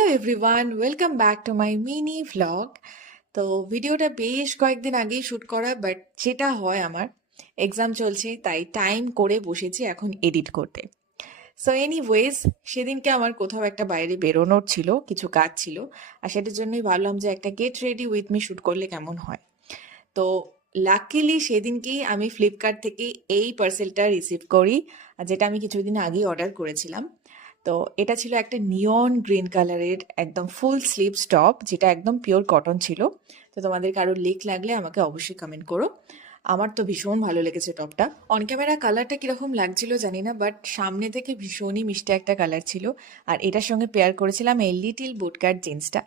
Hello everyone, welcome back to my mini vlog. তো ভিডিওটা বেশ কয়েকদিন আগেই শ্যুট করা, বাট যেটা হয় আমার এক্সাম চলছে তাই টাইম করে বসেছি এখন এডিট করতে। সো এনিওয়েজ, সেদিনকে আমার কোথাও একটা বাইরে বেরোনোর ছিল, কিছু কাজ ছিল, আর সেটার জন্যই ভাবলাম যে একটা get ready with me shoot করলে কেমন হয়। তো লাকিলি সেদিনকেই আমি ফ্লিপকার্ট থেকে এই পার্সেলটা রিসিভ করি, যেটা আমি কিছুদিন আগেই অর্ডার করেছিলাম। তো এটা ছিল একটা নিয়ন গ্রিন কালারের একদম ফুল স্লিভস টপ, যেটা একদম পিওর কটন ছিল। তো তোমাদের কারোর লিক লাগলে আমাকে অবশ্যই কমেন্ট করো। আমার তো ভীষণ ভালো লেগেছে টপটা। অন ক্যামেরা কালারটা কিরকম লাগছিল জানি না, বাট সামনে থেকে ভীষণই মিষ্টি একটা কালার ছিল। আর এটার সঙ্গে পেয়ার করেছিলাম এই লিটিল বুটকাট জিন্সটা।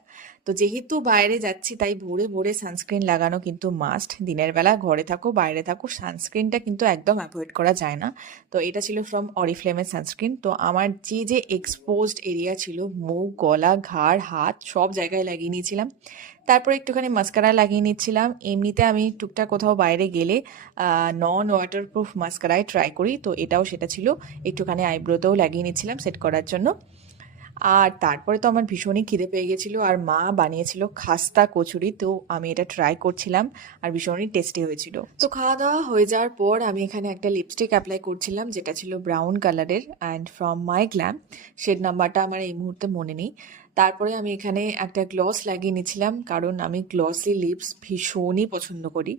তো যেহেতু বাইরে যাচ্ছি তাই ভোরে ভোরে সানস্ক্রিন লাগানো কিন্তু মাস্ট। দিনের বেলা ঘরে থাকো বাইরে থাকো, সানস্ক্রিনটা কিন্তু একদম অ্যাভয়েড করা যায় না। তো এটা ছিল ফ্রম অরিফ্লেমের সানস্ক্রিন। তো আমার যে যে এক্সপোজড এরিয়া ছিল, মুখ, গলা, ঘাড়, হাত, সব জায়গায় লাগিয়ে নিয়েছিলাম। তারপর একটুখানি মাস্কারা লাগিয়ে নিচ্ছিলাম। এমনিতে আমি টুকটাক কোথাও বাইরে গেলে নন ওয়াটারপ্রুফ মাস্কারাই ট্রাই করি, তো এটাও সেটা ছিল। একটুখানি আইব্রোতেও লাগিয়ে নিচ্ছিলাম সেট করার জন্য। আর তারপরে তো আমার ভীষণই খিদে পেয়ে গেছিলো, আর মা বানিয়েছিল খাস্তা কচুরি, তো আমি এটা ট্রাই করছিলাম আর ভীষণই টেস্টি হয়েছিল। তো খাওয়া দাওয়া হয়ে যাওয়ার পর আমি এখানে একটা লিপস্টিক অ্যাপ্লাই করছিলাম, যেটা ছিল ব্রাউন কালারের and from my glam. Shade নাম্বারটা আমার এই মুহূর্তে মনে নেই। তারপরে আমি এখানে একটা গ্লস লাগিয়ে নিয়েছিলাম, কারণ আমি গ্লসি লিপস ভীষণই পছন্দ করি।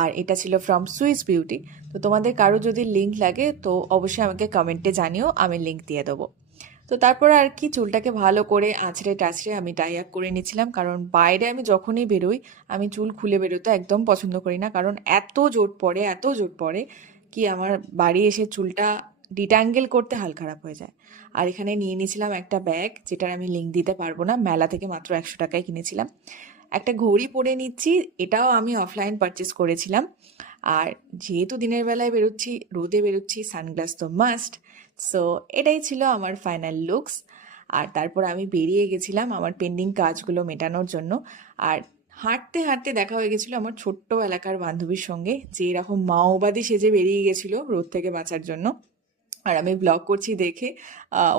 আর এটা ছিল ফ্রম সুইস বিউটি। তো তোমাদের কারো যদি লিঙ্ক লাগে তো অবশ্যই আমাকে কমেন্টে জানিও, আমি লিঙ্ক দিয়ে দেবো। তো তারপর আর কি, চুলটাকে ভালো করে আঁচড়ে টাচড়ে আমি টাই আপ করে নিয়েছিলাম, কারণ বাইরে আমি যখনই বেরোই আমি চুল খুলে বেরোতে একদম পছন্দ করি না, কারণ এত জোট পড়ে কি আমার বাড়ি এসে চুলটা ডিট্যাঙ্গেল করতে হাল খারাপ হয়ে যায়। আর এখানে নিয়ে নিয়েছিলাম একটা ব্যাগ, যেটার আমি লিঙ্ক দিতে পারবো না, মেলা থেকে মাত্র 100 টাকায় কিনেছিলাম। একটা ঘড়ি পরে নিচ্ছি, এটাও আমি অফলাইন পারচেস করেছিলাম। আর যেহেতু দিনের বেলায় বেরোচ্ছি, রোদে বেরোচ্ছি, সানগ্লাস তো মাস্ট। সো এটাই ছিল আমার ফাইনাল লুকস। আর তারপর আমি বেরিয়ে গেছিলাম আমার পেন্ডিং কাজগুলো মেটানোর জন্য। আর হাঁটতে হাঁটতে দেখা হয়ে গেছিলো আমার ছোট্ট এলাকার বান্ধবীর সঙ্গে, যে এরকম মাওবাদী সেজে বেরিয়ে গেছিলো রোদ থেকে বাঁচার জন্য। আর আমি ব্লগ করছি দেখে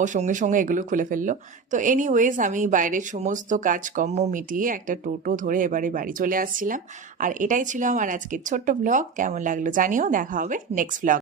ও সঙ্গে সঙ্গে এগুলো খুলে ফেললো। তো এনিওয়েজ, আমি বাইরের সমস্ত কাজকর্ম মিটিয়ে একটা টোটো ধরে এবারে বাড়ি চলে আসছিলাম। আর এটাই ছিল আমার আজকের ছোট্ট ব্লগ। কেমন লাগলো জানিও। দেখা হবে নেক্সট ব্লগ।